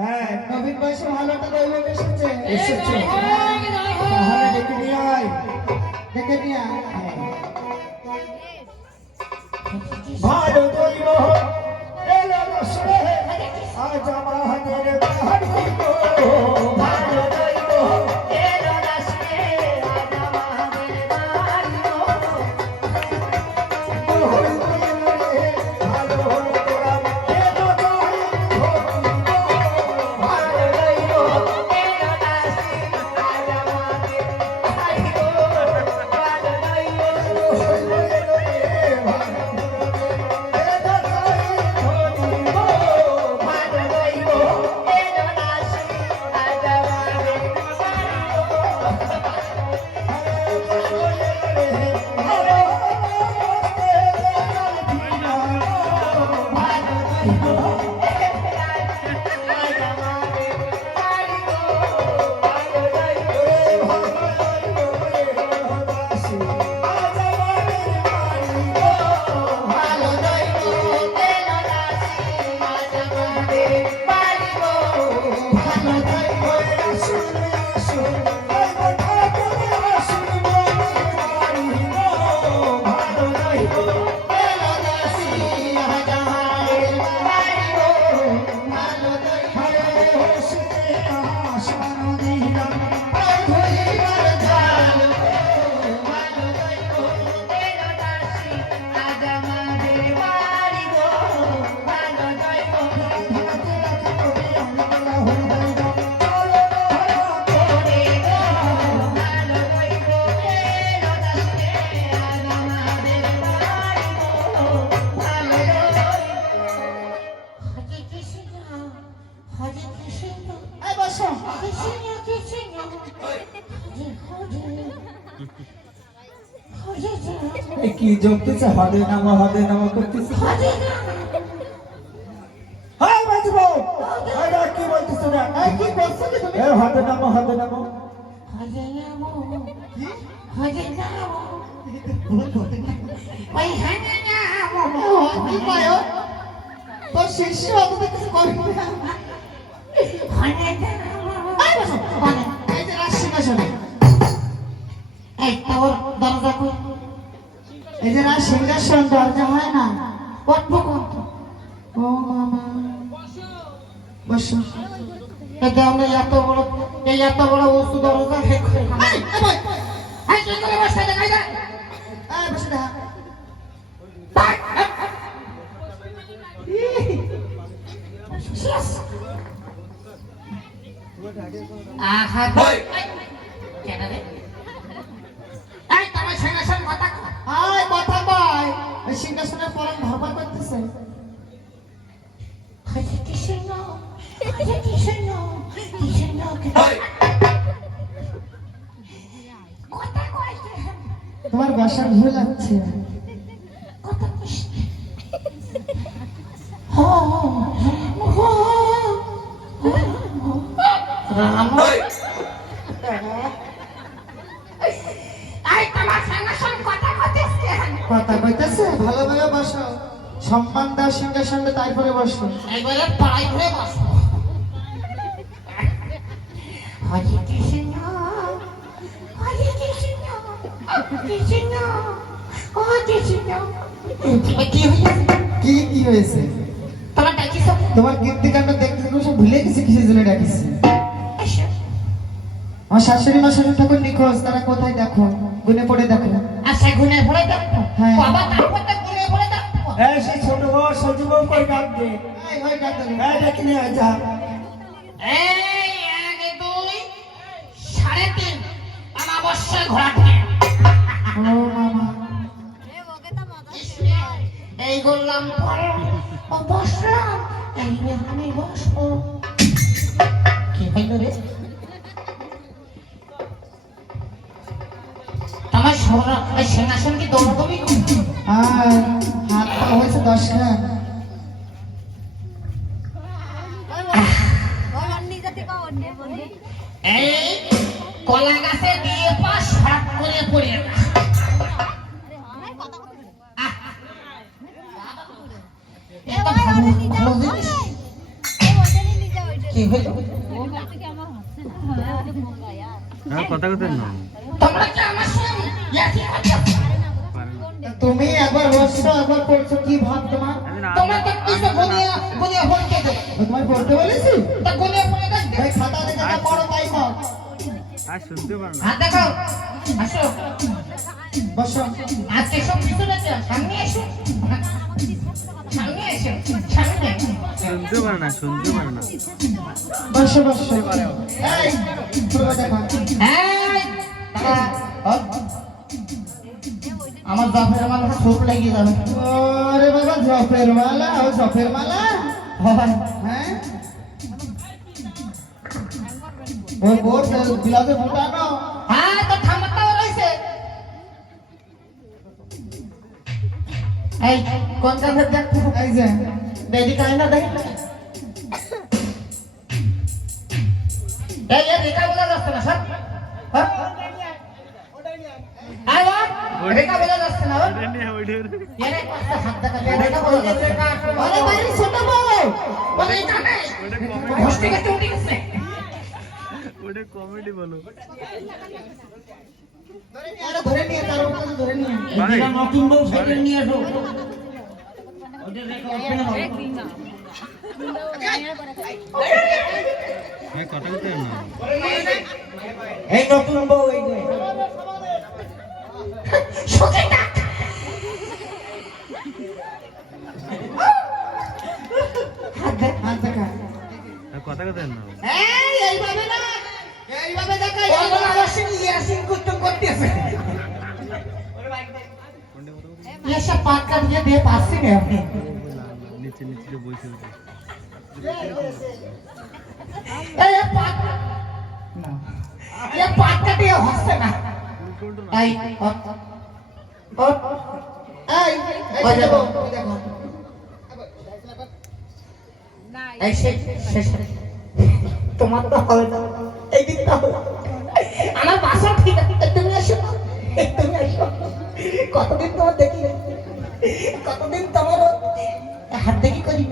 হ্যাঁ নবীন বয়সে ভালো একটা দৈব এসেছে। এসেছে তাহলে ডেকে নিয়ে আয়। ডেকে নিয়ে আয়। ভালো দৈব এলো রসে আজ আমাদের বাড়ি গো। ভালো দৈব এলো রসে আজ আমাদের বাড়ি গো। ভালো হলো তোরা এলো তাই ধরি গো। ভালো দৈব এলো রসে আজ আমাদের বাড়ি গো। ভালো দৈব এলো রে ভালো কি জপতেছে হদে নাম করতেছে। হ্যাঁ বাজবো আরে কি বলতেছ না কি বলছো তুমি? এ হদে নাম তোর শিষ্য অত কিছু করবি না। এই যে সিংহাসনে তোর দরজা খুল। এই যে সিংহাসন দরজা হয় না কটবো কত। ও মামা বসো। এত বড় ওষু দরজা সিংহাসনের পরে ধরবার করতেছে। তোমার বাসা ভুল লাগছে। কথা কইতেছে ভালোভাবে বসো, সম্মান দাও সিংহাসনে, তারপরে বসো। একবারে পাড়াই হয়ে বসো। কি হয়েছে? তোমার কীর্তিকাণ্ড দেখতে সব ভুলে গেছি কিসের জন্য ডাকিছি। আমার শাশুড়ি মা শ্বশুর ঠাকুর নিখোঁজ, তারা কোথায় দেখো, গুনে পড়ে দেখো। আচ্ছা গুনে পড়ে দেখো। হ্যাঁ। বাবা তারপর গুনে পড়ে দেখো। এই সেই ছোট বউ সজু বউ কই ডাক দে। ওই ডাক দেবে। এই ডেকে নিয়ে আয় যা। এই 1 2 3.5 অমাবস্যা ঘোড়া থেকে। ও মামা এই গোলাম পরে বসলাম, এই আমি বসবো। কি হইল রে? তোমার সিংহাসন কি দৌড়দৌড়ি করছে? আর হাত পা হয়েছে 10 খান। এই কলা গাছে দিয়ে পাশ ফাট করে পড়ে না। ভালো জিনিস। কি হইলো হ্যাঁ কথা কথা না তোমরা কি আমার সঙ্গে ইয়ার্কি করছো? তুমি একবার বসছো একবার পড়ছো, কি ভাব তোমার? তোমরা তো কিছু গুনিয়া গুনিয়া বলতে দে তোমায় পড়তে বলেছি? তা গুনিয়া বলে দে ভাই খাতা দেখে যা পড়ো তাই নাও। আর শুনতে পার না হাত দেখাও আসো বসো। আজকে সব কিছু আছে সামনে এসো সামনে এসো সামনে শুনতে পার না শুনতে পার না বসো বসো। এই পুরো দেখা। এই দাঁড়া। আমার বাপের আমার মাথা ছোট লাগিয়ে যাবে আরে বাবা জপের মালা, ও জপের মালা। হ্যাঁ ওই বোর বিলাতে ফুটানো। হ্যাঁ তো থামাটাও রয়েছে এই কোন কাছে দেখো এই যে দেখি কাই না দেখি এই রেখা বোঝা যাচ্ছে না স্যার রেখা বোঝা যাচ্ছে না এরে কষ্ট হাত দেখা রেখা বোঝা যাচ্ছে না আরে ভাই ছোট বউ বলে জানে হোস্টে গেছে উঠে গেছে ওটা কমেডি বলো আরে ধরে নিয়ে তার উপরে ধরে নিয়ে। মানে নতুন বউ সাইডে নিয়ে আসো ওটা রেখা ওপেন হবে ভাই কথা কথা না এই নতুন বউ এই যে সত্যি না হাত দেখা। আর কথা কথা না এই এইভাবে না এইভাবে দেখা ওই আমার সঙ্গে ইয়াসিন কুতুম করতেছে এসে পাক কাটিয়ে দিয়ে পাচ্ছি না আপনি নিচে নিচে বসে এই পাক না এই পাক কাটিয়ে হচ্ছে না এই এই এই দেখো এই দেখো। এই শেষ তোমার তো হবে না এই দিকটা হবে আমার বাসা ঠিক আছে তুমি আসো তুমি আসো কতদিন তোমার দেখি কতদিন তোমার হাত দেখি করি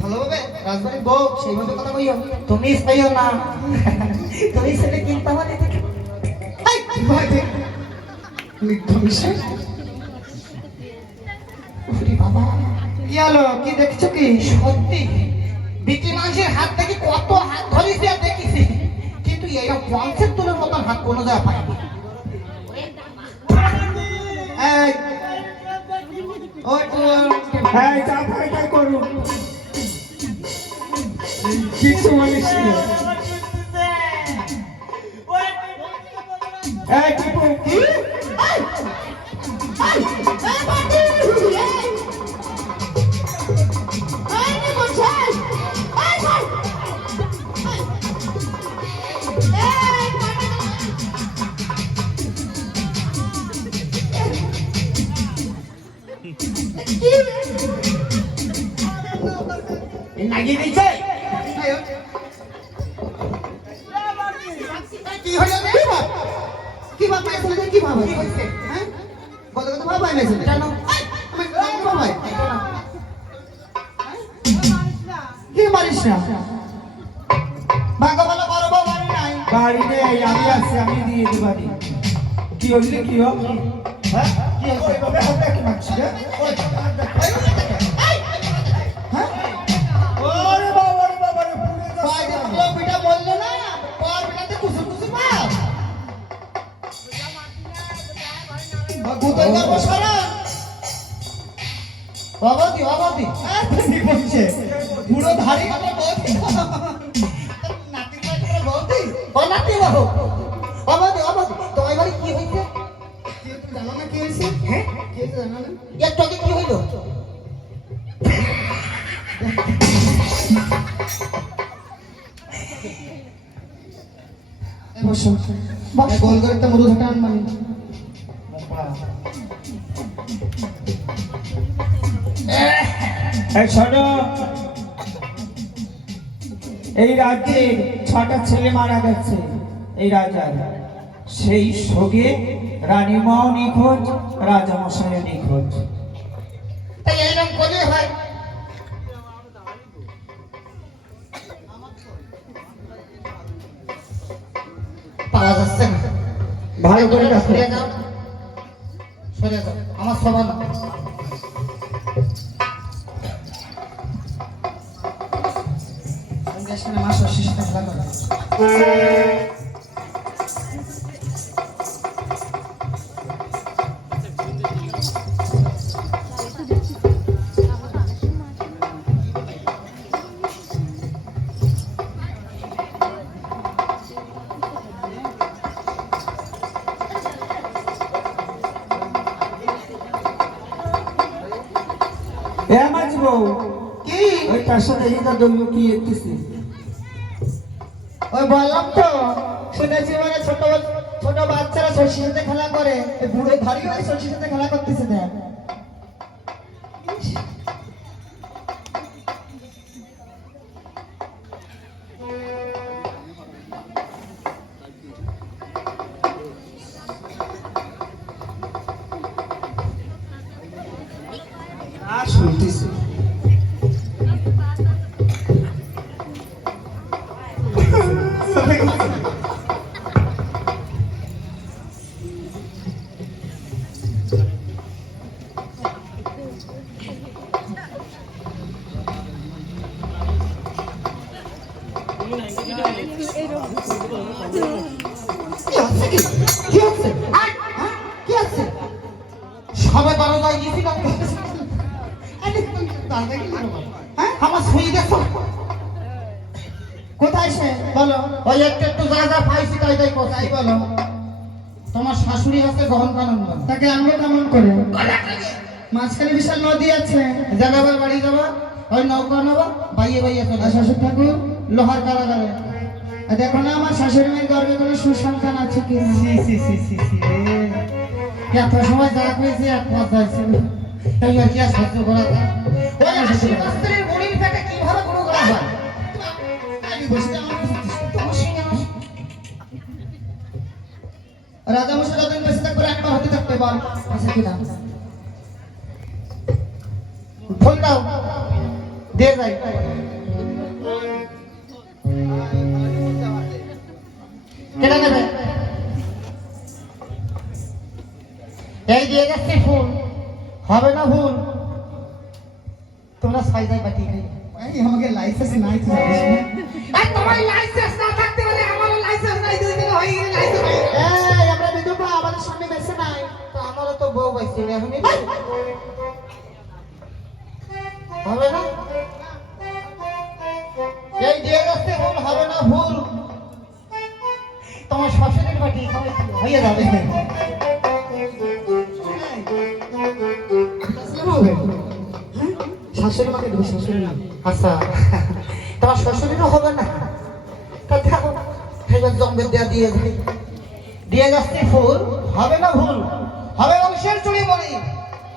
ভালোভাবে রাজবাড়ির বউ সেইভাবে কথা কইও। তুমি পাইও না তুমি ছেলে কিন্তু আমার দেখি এই ভয় দে মিথ্যা বিশ্বাস। ওরে বাবা কি হলো, কি দেখছো কি? সত্যি বিটি মানুষের হাত থেকে কত হাত ধরেছি আর দেখিছি কিন্তু এইরকম পঞ্চের তুলের মতন হাত কোনো জায়গা পাইনি এই ওই হ্যাঁ যা পাই তাই করুন কিছু বলিস না এই টিপু কি নাগিয়ে দিচ্ছে কি হলো রে? কি ভাব পাইছো রে? কি ভাব? হ্যাঁ বলো তো ভাব পাইছো রে? জানো আমি কি ভাব? কি মারিস না? ভাগ্য ভালো বড় বউ বাড়ি নাই। বাড়ি নেই আমি আছি আমি দিয়ে দেব বাড়ি কি হইলে কি হবে হ্যাঁ কি হয়েছে? ওইভাবে হাতটা কি মারছিস রে? হ্যাঁ? ওরে বাবা রে বাবা রে পুড়ে যাচ্ছে। ভাই যে লোক বিটা বললো না, পর বিটাতে কুসুম কুসুম পাও। গুতোই করবো সারা। অবধি অবধি কি বলছে? বুড়ো ধাড়ি কাটা বৌদি। নাতির বয়স করে বৌদি। অনাতি বাবু অবধি অবধি তো এবারে কি হইছে কি হয়েছে জানো না কি হয়েছে? হ্যাঁ কি হয়েছে জানো না? একটু আগে কি হইলো বসো। গোল করে একটা মুরু ঝাঁটা আনবানি। এই শোনো এই রাজ্যে 6টা ছেলে মারা গেছে এই রাজার সেই শোকে রানীমাও নিখোঁজ রাজামশাইও নিখোঁজ তাই এইরকম করলে হয়। পাওয়া যাচ্ছে না, ভালো করে দেখো। সরে যাও, সরে যাও, আমার সভা না। মাস্টার শিশুতে খেলা করে। এ মাঝি বউ, কি ওই তার সাথে এটা দৈব কি এসেছে? ওই বললাম তো, শুনেছি মানে ছোট বাচ্চারা শশীর সাথে খেলা করে, এই বুড়ো ভারী হয়ে শশীর সাথে খেলা করতেছে। দেখ আর শুনতেছি কি হচ্ছে? কি হচ্ছে? সবে বারো যায় গেছিলাম, আমার শুয়ে দেখো। কোথায় সে বলো? ওই একটু যা যা পাইছি তাই তাই কোথায় বলো। তোমার শাশুড়ি হচ্ছে গ্রহণ কানুন না। তাকে আনবো কেমন করে? মাঝখানে বিশাল নদী আছে। জানাবার বাড়ি যাবা, ওই নৌকা নেবা, বাইয়ে বাইয়ে চলে আর আসো। শ্বশুর ঠাকুর, লোহার কারাগারে। আর দেখো না আমার শাশুড়ি মায়ের গর্ভে কোনো সুসন্তান আছে কি না? এত সময় যা হয়েছে এক মাস যাচ্ছে এই আর কি আর সহ্য করা যায়? ওই 80 বছরের বুড়ির পেটে কিভাবে গুরু করা হয়? আমি বসে আমার তোমার সঙ্গে আমার রাজা মশাই যতদিন বেঁচে থাকবে একবার হতে থাকতে বল আছে কি না? ফোন দাও, দিয়ে যাই। কেটে নেবে, এই দিয়ে যাচ্ছে ফুল, হবে না ভুল। তোমরা সাইজাই বাটি খাই। এই আমাকে লাইসেন্স নাই তো জানিস না? আর তোমার লাইসেন্স না থাকতে পারে, আমারও লাইসেন্স নাই, দুই দিন হয়ে গেলে লাইসেন্স নাই। এই আমরা বিধবা, আমাদের সামনে বেঁচে নাই। তো আমারও তো বউ পাইছি না, এখনই হবে না। এই দিয়ে যাচ্ছে ভুল, হবে না ভুল। তোমার শ্বশুরের বাটি খাওয়াইছি, হয়ে যাবে। শাশুড়ি মাকে দেবে, শাশুড়ি মা। আচ্ছা, তোমার শ্বশুরেরও হবে না, তা দেখো এবার জম্বে দেয়া দিয়ে যাই। দিয়ে যাচ্ছে ফুল, হবে না ভুল। হবে বংশের চুরি মনি,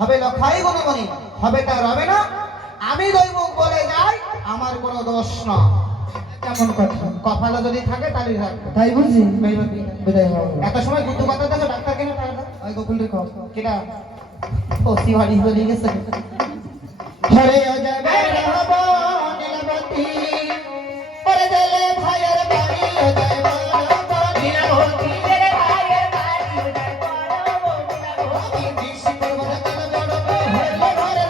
হবে লক্ষাই গুণমণি, হবে তা রবে না। আমি দৈবক বলে যাই, আমার কোনো দোষ না। কেমন কথা? কপালে যদি থাকে তাহলে থাকবে। তাই বুঝি? বেইমানি। বিদায় হও। এত সময় গুড্ডু কথা দেখো, ডাক্তার কেন টাকা দাও? ওই গোকুল রে কও। কিনা পশি বাড়ি হয়ে গেছে। হরে অজয় বড় হব নীলবতী, পরে দিলে ভাইয়ের বাড়ি অজয় বড় হব নীলবতী, রে ভাইয়ের বাড়ি অজয় বড় হব নীলবতী, বিষ্ণু বড় কাল বড় হলো ঘরের বাইরে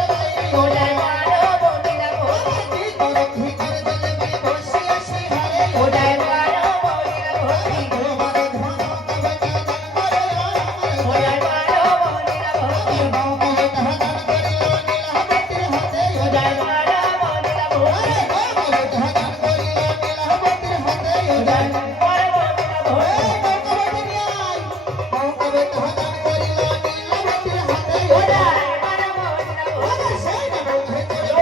অজয় বড় হব নীলবতী, তোর ভিতর দিলে ভাই বসি আসি হারে অজয় বড় হব নীলবতী, তোমার ধন তবে দান করে অজয় বড় হব নীলবতী, বাবা দান করিল নীলবতীর হাতে অজয় বড় হব নীলবতী, বাবা দান করিল নীলবতীর হাতে অজয় বড় হব নীলবতী,